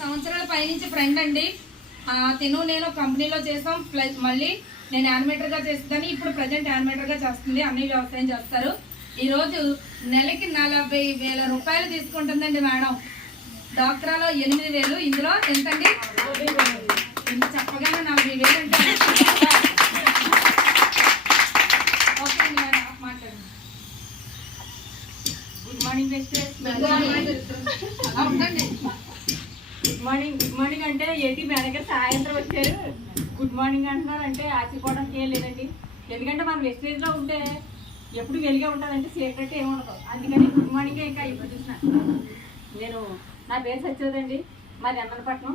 సంవత్సరాల పైనుంచి ఫ్రెండ్ అండి. తిను నేను కంపెనీలో చేసాం. ప్లస్ మళ్ళీ నేను యానిమేటర్గా చేస్తుందని ఇప్పుడు ప్రజెంట్ యానిమేటర్గా చేస్తుంది. అన్ని వ్యవసాయం చేస్తారు. ఈరోజు నెలకి 40,000 రూపాయలు తీసుకుంటుందండి మేడం. డాక్టరాలో 8,000, ఇందులో ఎంతండి? ఇంత చెప్పగానే 40,000 అంటే ఓకే అండి మేడం మాట్లాడండి. గుడ్ మార్నింగ్ ఉందండి. గుడ్ మార్నింగ్ అంటే ఏంటి మేనేజర్ సాయంత్రం వచ్చారు గుడ్ మార్నింగ్ అంటున్నారు అంటే ఆశపోవడానికి ఏం లేదండి. ఎందుకంటే మనం వెస్టేజ్లో ఉంటే ఎప్పుడు వెలిగే ఉంటుందంటే సీక్రెట్ ఏమి ఉండదు. అందుకని గుడ్ మార్నింగే ఇంకా ఇప్పుడు చూసిన. నా పేరు సత్యవతండి, మాది అన్నపట్నం.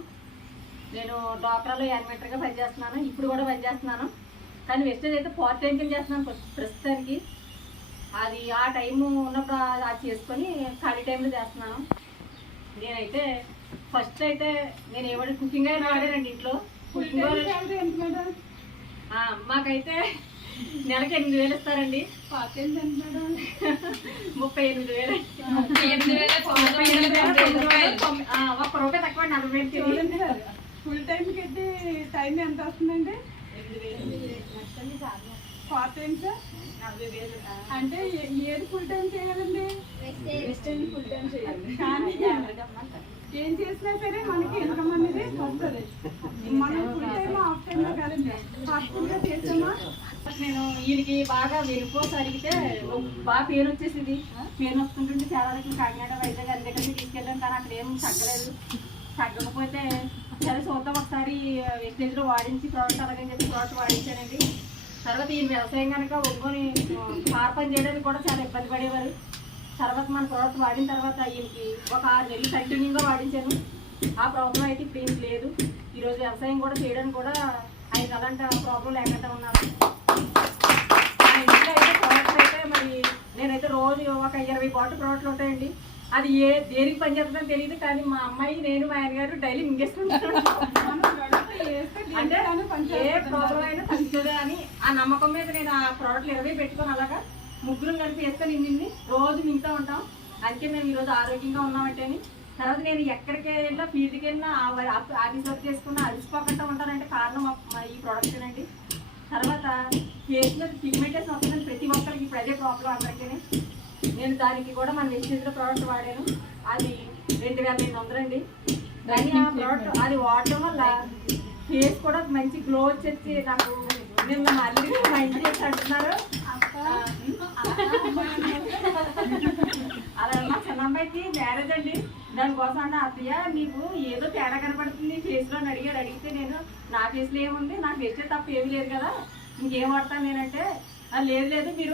నేను డాక్టర్లో యానిమేటర్గా పనిచేస్తున్నాను. ఇప్పుడు కూడా పనిచేస్తున్నాను. కానీ వెస్టేజ్ అయితే పార్ట్ టైం కింద చేస్తున్నాను ప్రస్తుతానికి. అది ఆ టైము ఉన్నప్పుడు అది చేసుకొని ఖాళీ టైంలో చేస్తున్నాను. నేనైతే ఫస్ట్ అయితే నేను ఏమంటే కుకింగ్ అయినా వాడానండి ఇంట్లో. మాకైతే నెలకి 8,000 ఇస్తారండి. 38,000. ఒక్క రూపాయి తక్కువ 40,000. ఫుల్ టైంకి అయితే టైం ఎంత వస్తుందండి? 8,000 పార్ట్ టైం సార్ 40,000. అంటే ఏది ఫుల్ టైం చేయాలండి? ఫుల్ టైం చేయాలి. కానీ ఏం చేసినా సరే మనకి ఇన్కమ్ అనేది వస్తుంది. మనం ఫుల్ టైం హాఫ్ టైంలో కాదండి, హాఫ్గా చేసామా. నేను వీళ్ళకి బాగా వెనుకోసి అడిగితే బాగా పేరు వచ్చేసింది. పేరు వస్తుంటుంటే చాలా దగ్గర కాకినాడ వైజాగ్ అన్ని దగ్గరికి తీసుకెళ్ళాను. కానీ అక్కడ ఏం తగ్గలేదు. తగ్గకపోతే సరే చూద్దాం ఒకసారి వెస్టేజ్లో వాడించి ప్రోడక్ట్ అలాగని చెప్పి ప్రోడక్ట్ వాడించానండి. తర్వాత ఈ వ్యవసాయం కనుక ఒంగోని పార్పని చేయడానికి కూడా చాలా ఇబ్బంది పడేవారు. తర్వాత మన ప్రోడక్ట్ వాడిన తర్వాత ఈయనకి ఒక 6 నెలలు కంటిన్యూగా వాడించాను. ఆ ప్రాబ్లం అయితే ఇప్పుడు ఏం లేదు. ఈరోజు వ్యవసాయం కూడా చేయడానికి కూడా ఆయనకి అలాంటి ప్రాబ్లం లేకుండా ఉన్నారు. ఆ ఇంట్లో అయితే ప్రోడక్ట్స్ అయితే మరి నేనైతే రోజు ఒక 20 బాటిల్ ప్రోడక్ట్లు ఉంటాయండి. అది దేనికి పనిచేస్తుందని తెలియదు. కానీ మా అమ్మాయి నేను మా ఆయన గారు డైలీ మింగేసుకుంటాను. అంటే ఏ ప్రాబ్లం అయినా తగ్గుతుందా అని ఆ నమ్మకం మీద నేను ఆ ప్రోడక్ట్లు 20 పెట్టుకొని అలాగా ముగ్గురం కలిపి వేసుకొని ఇన్ని రోజు మింగుతూ ఉంటాం. అందుకే మేము ఈరోజు ఆరోగ్యంగా ఉన్నామంటేని. తర్వాత నేను ఎక్కడికి వెళ్ళినా ఫీల్డ్కి వెళ్ళినా ఆఫీస్ వర్క్ చేసుకున్నా అలసిపోకుండా ఉంటానంటే కారణం ఈ ప్రోడక్ట్ అండి. తర్వాత ఫేస్ మీద పిగ్మెంటేషన్ వస్తుందని ప్రతి ఒక్కరికి ఇప్పుడు అదే ప్రాబ్లం అందరికీ. నేను దానికి కూడా మన వెస్టేజ్లో ప్రోడక్ట్ వాడాను. అది 2,500 అండి. కానీ ఆ ప్రోడక్ట్ అది వాడటం వల్ల ఫేస్ కూడా మంచి గ్లో వచ్చేసి నాకు నిన్న మళ్ళీ మా ఇంటికి వచ్చి అంటున్నారు. అలా మా చిన్న అమ్మాయికి మ్యారేజ్ అండి. దానికోసం అంటే అత్తయ్య నీకు ఏదో తేడా కనపడుతుంది ఫేస్లో అని అడిగితే నేను నా ఫేస్లో ఏముంది, నా ఫేస్లో తప్ప ఏమి లేదు కదా, ఇంకేం వాడతాను నేనంటే లేదు మీరు